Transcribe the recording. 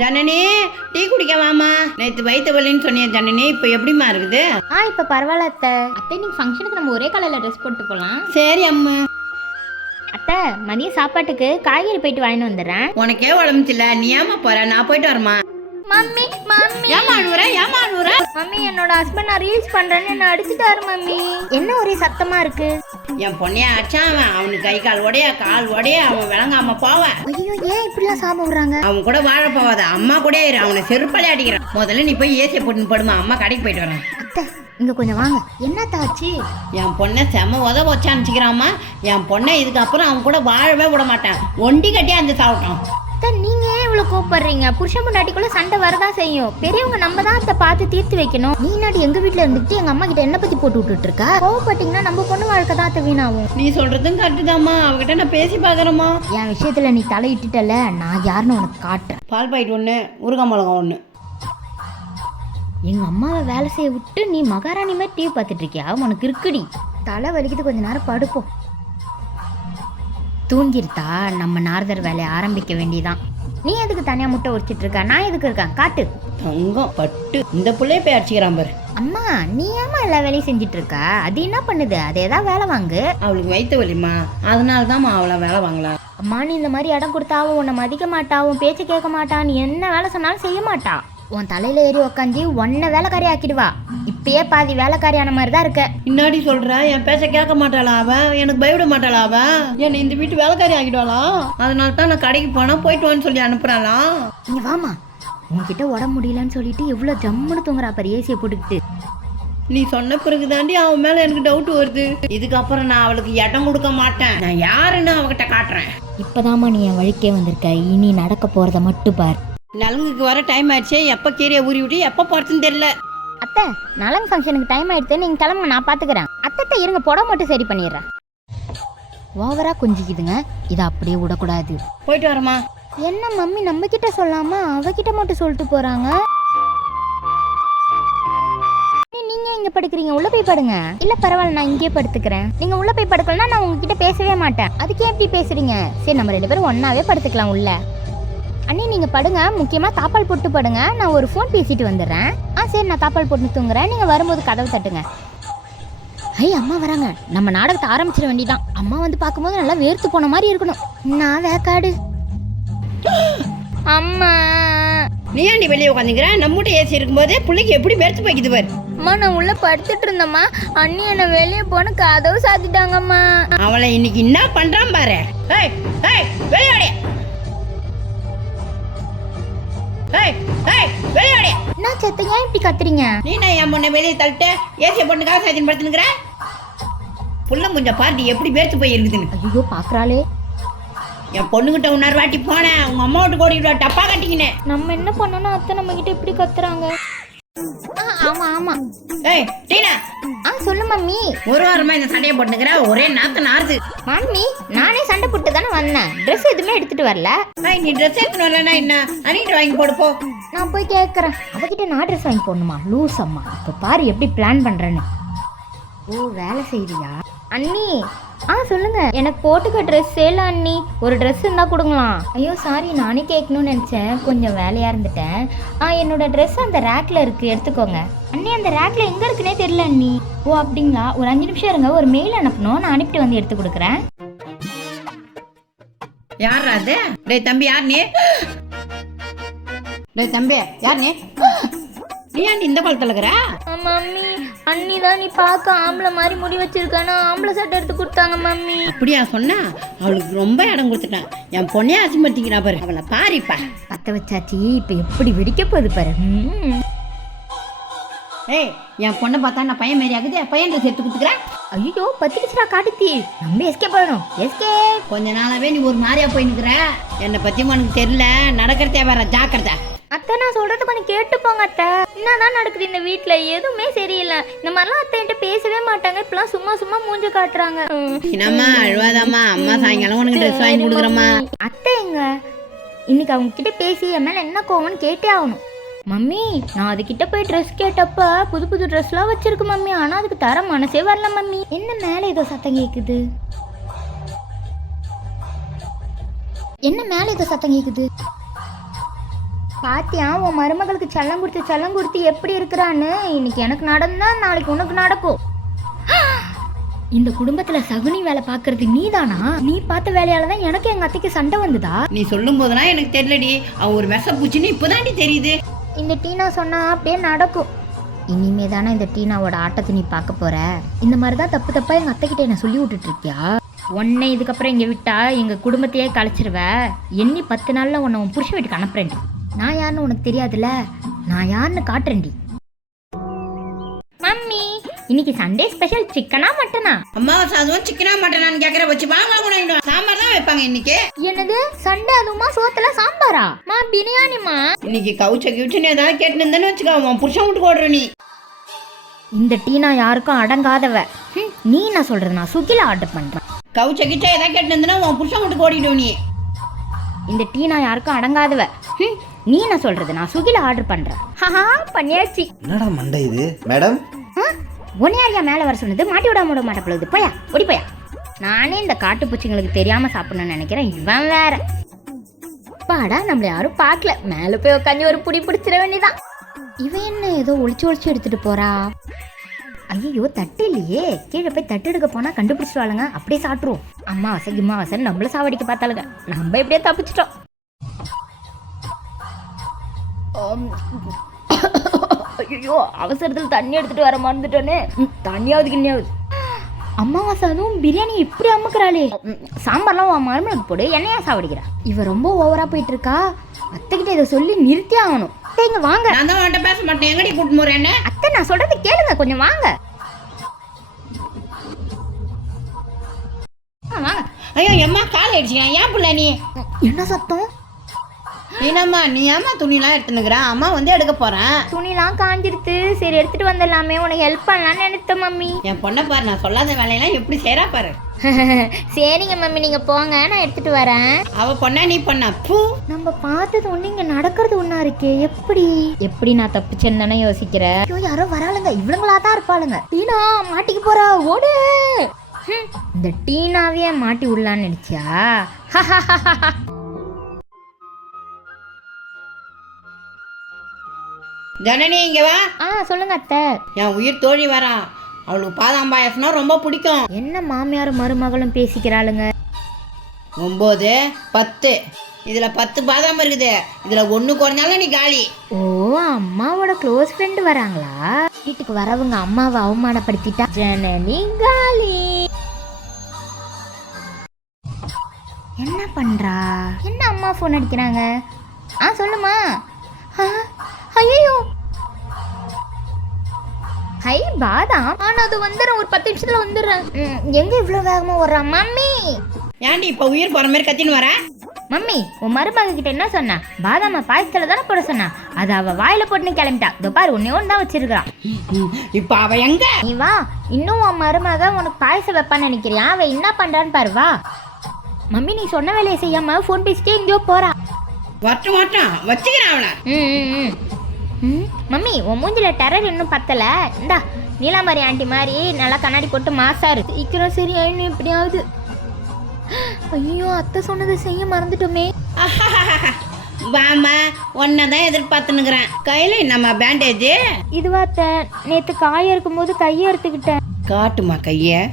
Janani tea குடிக்க வாமா. நேற்று வயிற்று வலின்னு சொன்னிய ஜனனி, இப்போ எப்படிமா இருக்குது? இப்போ பரவாயில்ல அத்தை. அத்தை இன்னைக்கு ஃபங்க்ஷனுக்கு நம்ம ஒரே கலரில் ட்ரெஸ் போட்டு போகலாம். சரி அம்மா. அத்தை மதிய சாப்பாட்டுக்கு காய்கறி போயிட்டு வாங்கிட்டு வந்துடுறேன். உனக்கே உடம்புச்சில்ல, நீ ஏமா போற? நான் போயிட்டு வரமா. மம்மி மம்மி ஏமா அழுவுற? மம்மி என்னோட ஹஸ்பண்ட் நான் ரீல்ஸ் பண்றேன்னு என்ன அடிச்சுட்டாரு மம்மி. என்ன ஒரே சத்தமா இருக்கு? என் பொண்ணைய அடிச்சான் அவனுக்கு கை கால் உடைய அவன் விளங்காம போவான். ஐயோ ஏன் இப்படிலாம் சாபம் விடுறாங்க? அவன் கூட வாழ போவாத, அம்மா கூட அவனை செருப்பாலே அடிக்கிறான். முதல்ல நீ போய் ஏசியை போட்டு படுமா, அம்மா கடைக்கு போயிட்டு வரேன். அத்தை இங்க கொஞ்சம் வாங்க. என்ன தாச்சு? என் பொண்ணை செம வச்சான்னுச்சிக்கிறாம்மா. என் பொண்ணை இதுக்கப்புறம் அவன் கூட வாழவே விட மாட்டேன். ஒண்டி கட்டியா அந்த சாப்பிட்டான். நீங்க ஏன் இவ்வளவு கோப்படுறீங்க? புருஷன் முன்னாடிக்குள்ள சண்டை வரதான் செய்யும். பெரியவங்க நம்ம தான் அதை பார்த்து தீர்த்து வைக்கணும். நீ நாடி எங்க வீட்டுல இருந்துட்டு எங்க அம்மா கிட்ட என்ன பத்தி போட்டு விட்டுட்டு இருக்கா? கோவப்பட்டீங்கன்னா நம்ம பொண்ணு வாழ்க்கை தான் வீணாகும். நீ சொல்றதும் கரெக்டுதாம்மா, அவகிட்ட நான் பேசி பாக்குறேம்மா. என் விஷயத்துல நீ தலையிட்டுட்டல, நான் யாருன்னு உனக்கு காட்டுறேன். பால் பாக்கெட் ஒண்ணு, ஊறுகாய் மிளகாய் ஒண்ணு. எங்க அம்மாவை வேலை செய்ய விட்டு நீ மகாராணி மாதிரி டிவி பார்த்துட்டு இருக்கியா? உனக்கு இருக்குடி. தலை வலிக்குது, கொஞ்ச நேரம் படுப்போம். தூங்கிருத்தா நம்ம நாரதர் வேலையை ஆரம்பிக்க வேண்டியதான். நீ எதுக்கு தனியா முட்டை உரிச்சிட்டு இருக்க? நான் எதுக்கு இருக்கேன் காட்டு. தங்கம் பட்டு இந்த பிள்ளைய போய் அடிச்சுக்கிறான் பாரு. அம்மா நீ ஏமா எல்லா வேலையும் செஞ்சுட்டு இருக்கா? அது என்ன பண்ணுது? அது ஏதாவது வேலை வாங்கு. அவளுக்கு வயிற்று வலிமா, அதனாலதான்மா அவளை வேலை வாங்கலாம். அம்மா நீ இந்த மாதிரி இடம் கொடுத்தாவும் உன்னை மதிக்க மாட்டா, உன் பேச்சு கேட்க மாட்டா, நீ என்ன வேலை சொன்னாலும் செய்ய மாட்டா. உன் தலையில ஏறி உக்காஞ்சி உன்னை வேலைக்காரி ஆக்கிடுவா. இப்பயே பாதி வேலைக்காரியான மாதிரி தான் இருக்க. முன்னாடி சொல்ற என் பேச்ச கேட்க மாட்டாளா அவ? எனக்கு பயப்பட மாட்டாளா அவ? என்னை இந்த வீட்டு வேலைக்காரி ஆகிடுவாளா? அதனால தான் நான் கடைக்கு போனா போயிட்டு வான்னு சொல்லி அனுப்புறாளா? இங்க வாமா, உன்கிட்ட உடம்பு முடியலன்னு சொல்லிட்டு எவ்வளவு ஜம்முன்னு தூங்குறா பாரு ஏசியை போட்டுக்கிட்டு. நீ சொன்ன பிறகு தாண்டி அவன் மேல எனக்கு டவுட் வருது. இதுக்கப்புறம் நான் அவளுக்கு இடம் கொடுக்க மாட்டேன். நான் யாருன்னு அவகிட்ட காட்டுறேன். இப்பதாமா நீ என் வழிக்கே வந்திருக்க. இனி நடக்க போறத மட்டும் பார். நலங்குக்கு வர டைம் ஆயிடுச்சு. எப்போ கீரையை ஊறி விட்டு எப்போ போறதுன்னு தெரியல. அத்தை நலங்கு ஃபங்க்ஷனுக்கு டைம் ஆயிடுச்சு, நீங்க கிளம்புங்க, நான் பாத்துக்கிறேன். அத்தை இருங்க, புடவை மட்டும் சரி பண்ணிடுறேன். ஓவரா கொஞ்சிக்குதுங்க, இதை அப்படியே விடக்கூடாது. போயிட்டு வரமா. என்ன மம்மி நம்ம கிட்ட சொல்லாம அவகிட்ட மட்டும் சொல்லிட்டு போறாங்க? நீங்க இங்க படுக்கிறீங்க, உள்ள போய் படுங்க. இல்ல பரவாயில்ல, நான் இங்கே படுத்துக்கிறேன். நீங்க உள்ள போய் படுக்கலன்னா நான் உங்ககிட்ட பேசவே மாட்டேன். அதுக்கே எப்படி பேசுறீங்க? சரி நம்ம 2 பேரும் ஒன்னாவே படுத்துக்கலாம் உள்ள. அண்ணி நீங்க படுங்க, முக்கியமா தாப்பால் போட்டு படுங்க. நான் ஒரு ஃபோன் பேசிட்டு வந்துடுறேன். சரி நான் தாப்பால் போட்டு தூங்குறேன். நீங்க வரும்போது கதவு தட்டுங்க. அம்மா வராங்க. நம்ம நாடகத்தை ஆரம்பிச்சிட வேண்டியதான். அம்மா வந்து பார்க்கும்போது நல்லா வேர்த்து போன மாதிரி இருக்கணும். நான் வேக்காடு. அம்மா நீ ஏன்டி வெளியே உட்காந்துக்கிற? நம்மகிட்ட ஏசி இருக்கும்போது பிள்ளைக்கு எப்படி வேர்த்து போய்க்குது பாரு. அம்மா நான் உள்ள படுத்துட்டு இருந்தம்மா, அண்ணி என்ன வெளியே போன கதவு சாத்திட்டாங்கம்மா. அவளை இன்னைக்கு என்ன பண்றான் பாரு. வெளியாடே நான் செத்த ஏன் இப்படி கத்துறீங்க? நீ நான் என் பொண்ணை வெளியே தள்ளிட்டு ஏசிய பொண்ணு காசு சாத்தின்னு படுத்துனுக்குற. புள்ள கொஞ்சம் பார்ட்டி எப்படி பேர்த்து போய் இருக்குதுன்னு. ஐயோ பாக்குறாளே. என் பொண்ணுகிட்ட இன்னொரு வாட்டி போனேன், உங்க அம்மா விட்டு ஓடிட்டு டப்பா கட்டிக்கினேன். நம்ம என்ன பண்ணணும்? அத்தை நம்ம கிட்ட இப்படி கத்துறாங்க. ஆமா ஆமா. ஏய் டீனா. சொல்லு மம்மி. ஒரு வாரமா இந்த சண்டையை போட்டுக்கிற, ஒரே நாத்து நாறுது. மம்மி நானே சண்டை போட்டு தானே வந்தேன். ட்ரெஸ் எதுவுமே எடுத்துட்டு வரல. நீ ட்ரெஸ் எடுத்துன்னு வரலன்னா என்ன? அன்னிட்டு வாங்கி போடு போ. நான் போய் கேட்கறேன். அவகிட்ட நான் ட்ரெஸ் வாங்கி போடணுமா? லூஸ் அம்மா. இப்ப பாரு எப்படி பிளான் பண்றேன்னு. ஓ வேலை செய்யறியா அண்ணி? சொல்லுங்க. எனக்கு போட்டுக்க ட்ரெஸ் சேல அண்ணி. ஒரு ட்ரெஸ் இருந்தா கொடுங்களாம். ஐயோ சாரி, நானே கேட்கணும்னு நினைச்சேன், கொஞ்சம் வேலையா இருந்துட்டேன். என்னோட ட்ரெஸ் அந்த ரேக்ல இருக்கு, எடுத்துக்கோங்க அண்ணி. அந்த ரேக்ல எங்க இருக்குன்னே தெரியல அண்ணி. ஓ அப்படிங்களா? ஒரு 5 நிமிஷம் இருங்க, ஒரு மெயில் அனுப்பணும், நான் அனுப்பிட்டு வந்து எடுத்து கொடுக்குறேன். யார் அது? டேய் தம்பி, யார் நீ? டேய் தம்பி, யார் நீ? நீ ஏன்டி இந்த காலத்துல இருக்கிற? மம்மி அண்ணி தான் நீ பார்க்க ஆம்பளை மாதிரி முடி வச்சிருக்கானா, ஆம்பளை சட்டை எடுத்து கொடுத்தாங்க மம்மி. அப்படியா சொன்னா? அவளுக்கு ரொம்ப இடம் கொடுத்துட்டேன். என் பொண்ணே அசிமத்திக்கிறா பாரு. அவளை பாரிப்பா. பத்த வச்சாச்சு, இப்ப எப்படி வெடிக்க போகுது பாரு. ஏய் என் பொண்ணை பார்த்தா நான் பையன் மாரி ஆகுது. பையன் ட்ரெஸ் எடுத்து கொடுத்துக்கிறேன். ஐயோ பத்திக்கிச்சுடா காட்டுத்தி. நம்ம எஸ்கே பண்ணணும். எஸ்கே. கொஞ்ச நாளாவே நீ ஒரு மாதிரியா போய் நிற்கிற. என்னை பத்தி உனக்கு தெரியல. நடக்கிறதே வேற, ஜாக்கிரதை. அத்தை நான் சொல்றது கொஞ்சம் கேட்டு போங்க அத்தை. என்னதான் நடக்குது இந்த வீட்டுல? எதுவுமே சரியில்லை. இந்த மாதிரிலாம் அத்தை என்கிட்ட பேசவே மாட்டாங்க. இப்பெல்லாம் சும்மா சும்மா மூஞ்ச காட்டுறாங்க. என்னம்மா அழுவாதாம்மா, அம்மா சாயங்காலம் உனக்கு ட்ரெஸ் வாங்கி கொடுக்குறம்மா. அத்தை எங்க? இன்னைக்கு அவங்க கிட்ட பேசி என் மேல என்ன கோவம்னு கேட்டே ஆகணும். மம்மி நான் அதுக்கிட்ட போய் ட்ரெஸ் கேட்டப்ப புது புது ட்ரெஸ்லாம் வச்சிருக்கு மம்மி. ஆனா அதுக்கு தர மனசே வரல மம்மி. என்ன மேல ஏதோ சத்தம் கேக்குது? என்ன மேல ஏதோ சத்தம் கேக்குது? பாத்தியா உன் மருமகளுக்கு செல்லம் கொடுத்து எப்படி இருக்கிறான்னு. இன்னைக்கு எனக்கு நடந்தா நாளைக்கு உனக்கு நடக்கும். இந்த குடும்பத்துல சகுனி வேலை பாக்குறது நீதானா? நீ பார்த்த வேலையால தான் எனக்கு எங்க அத்தைக்கு சண்டை வந்ததா? நீ சொல்லும் போதெல்லாம் எனக்கு தெரியலடி, அவ ஒரு விஷப்பூச்சின்னு இப்பதாண்டி தெரியுது. இந்த டீனா சொன்னா அப்படியே நடக்கும். இனிமே தானே இந்த டீனாவோட ஆட்டத்தை நீ பார்க்க போற. இந்த மாதிரி தான் தப்பா எங்க அத்தை கிட்ட என்ன சொல்லி விட்டுட்டு இருக்கியா? உன்னை இதுக்கப்புறம் இங்க விட்டா எங்க குடும்பத்தையே கலைச்சிருவ. எண்ணி 10 நாள்ல உன்னை உன் புருஷன் வீட்டுக்கு அனுப்புறேன்டி. நான் யாருன்னு உனக்கு தெரியாதுல்ல, நான் யாருன்னு காட்டுறேன்டி. மம்மி இன்னைக்கு சண்டே ஸ்பெஷல் சிக்கனா மட்டனா? அம்மா அதுவும் சிக்கனா மட்டனான்னு கேக்குற வச்சு வாங்க கூட சாம்பார் தான் வைப்பாங்க இன்னைக்கு. என்னது சண்டே அதுமா சோத்துல சாம்பாரா? மா பிரியாணிமா. இன்னைக்கு கவுச்சன்னு ஏதாவது கேட்டு இருந்தேன்னு வச்சுக்கோ, உன் புருஷன் வீட்டுக்கு ஓடுற நீ. இந்த டீனா யாருக்கும் அடங்காதவ. நீ நான் சொல்றது நான் சுகில ஆர்டர் பண்றேன். கவுச்ச ஏதாவது கேட்டு இருந்தேன்னா உன் புருஷன் வீட்டுக்கு ஓடிடும் நீ. இந்த டீனா யாருக்கும் அடங்காதவ. நீ நான் சொல்றது நான் சுகில ஆர்டர் பண்றேன். பண்ணியாச்சு. என்னடா மண்டை இது மேடம்? உன்னை யாரையா மேலே வர சொன்னது? மாட்டி விட மாட்டப்பழுது. போயா ஓடி போயா. நானே இந்த காட்டு பூச்சிங்களுக்கு தெரியாம சாப்பிடணும்னு நினைக்கிறேன். இவன் வேற பாடா நம்மள யாரும் பார்க்கல. மேலே போய் உட்காந்து ஒரு புடி பிடிச்சிட வேண்டியதான். இவன் என்ன ஏதோ ஒளிச்சு எடுத்துட்டு போறா? ஐயோ தட்டு இல்லையே. கீழே போய் தட்டு எடுக்க போனா கண்டுபிடிச்சிடுவாளுங்க. அப்படியே சாப்பிட்ருவோம். அம்மாவாசை கிம்மாவாசை நம்மள சாவடிக்க பார்த்தாளுங்க. நம்ம எப்படியே தப்பிச்சிட்டோம். ஐயோ அவசரத்தில் தண்ணி எடுத்துட்டு வர மறந்துட்டோன்னு. தண்ணியாவது கிண்ணியாவது. அம்மாவாசை அதுவும் பிரியாணி இப்படி அமுக்குறாளே. சாம்பார்லாம் உன் மருமலுக்கு போடு, என்னையா சாவடிக்கிறா? இவ ரொம்ப ஓவரா போயிட்டு இருக்கா. அத்தைக்கிட்ட இதை சொல்லி நிறுத்தி ஆகணும். இங்க வாங்க. நான் தான் உன்கிட்ட பேச மாட்டேன். எங்கடி கூட்டு போறேன் என்ன? அத்தை நான் சொல்றது கேளுங்க, கொஞ்சம் வாங்க. வாங்க. ஐயோ எம்மா கால் அடிச்சியா? ஏன் புள்ள நீ? என்ன சத்தம்? என்னம்மா நீ ஏமா துணிலாம் எடுத்துனுக்குறேன்? அம்மா வந்து எடுக்க போறேன். துணிலாம் காஞ்சிருத்து. சரி எடுத்துட்டு வந்துடலாமே, உனக்கு ஹெல்ப் பண்ணலான்னு நினைத்தேன் மம்மி. என் பொண்ணை பாரு, நான் சொல்லாத வேலையெல்லாம் எப்படி செய்யறா பாரு. சரிங்க மம்மி நீங்க போங்க, நான் எடுத்துட்டு வரேன். அவ பொண்ணா நீ பொண்ணா? பூ நம்ம பார்த்தது ஒண்ணு, இங்க நடக்கிறது ஒண்ணா இருக்கே. எப்படி நான் தப்பிச்சேன்னு தானே யோசிக்கிறேன். ஐயோ யாரோ வராளுங்க. இவளுங்களா தான் இருப்பாளுங்க. டீனா மாட்டிக்கு போறா, ஓடு. இந்த டீனாவே மாட்டி விடலான்னு நினைச்சியா? ஜனனி இங்க வா. சொல்லுங்க அத்தை. என் உயிர் தோழி வரா. அவளுக்கு பாதாம் பாயசம்னா ரொம்ப பிடிக்கும். என்ன மாமியாரும் மருமகளும் பேசிக்கிறாளுங்க? 9, 10 இதுல 10 பாதாம் இருக்குது. இதுல 1 குறைஞ்சாலும் நீ காலி. ஓ அம்மாவோட க்ளோஸ் ஃப்ரெண்ட் வராங்களா? வீட்டுக்கு வரவங்க அம்மாவை அவமானப்படுத்திட்டா ஜனனி காலி. என்ன பண்றா? என்ன அம்மா ஃபோன் அடிக்கிறாங்க? சொல்லுமா. ஐயோ ஹை பாதாம். அது வந்துடுறேன், ஒரு 10 நிமிஷத்துல வந்துடுறேன். எங்க இவ்வளவு வேகமா வர்றா மம்மி? ஏன்டி இப்ப உயிர் போற மாதிரி கத்தின்னு வர? மம்மி உன் மருமக கிட்ட என்ன சொன்னா? பாதாம பாயசத்துல தானே போட சொன்னா. அது அவ வாயில போட்டுன்னு கிளம்பிட்டா. இதோ பாரு உன்னை ஒன்று தான் வச்சிருக்கான். இப்ப அவ எங்க? நீ வா. இன்னும் உன் மருமக உனக்கு பாயசம் வைப்பான்னு நினைக்கிறியா? அவ என்ன பண்றான்னு பாரு வா. மம்மி நீ சொன்ன வேலையை செய்யாம போன் பேசிட்டே எங்கேயோ போறா. வரட்டும் வச்சுக்கிறேன் அவளை. மம்மி உன் மூஞ்சில டெரர் இன்னும் பத்தல. இந்தா நீலாம்பரி ஆண்டி மாதிரி நல்லா கண்ணாடி போட்டு மாசாரு. சீக்கிரம் சரி ஆயிடும் எப்படியாவது. ஐயோ அத்தை சொன்னதை செய்ய மறந்துட்டோமே. வாமா ஒன்னதான் எதிர்பார்த்துனுக்குறேன். கையில நம்ம பேண்டேஜ் இதுவா அத்தை? நேத்து காய இருக்கும் போது கையை எடுத்துக்கிட்டேன். காட்டுமா கைய.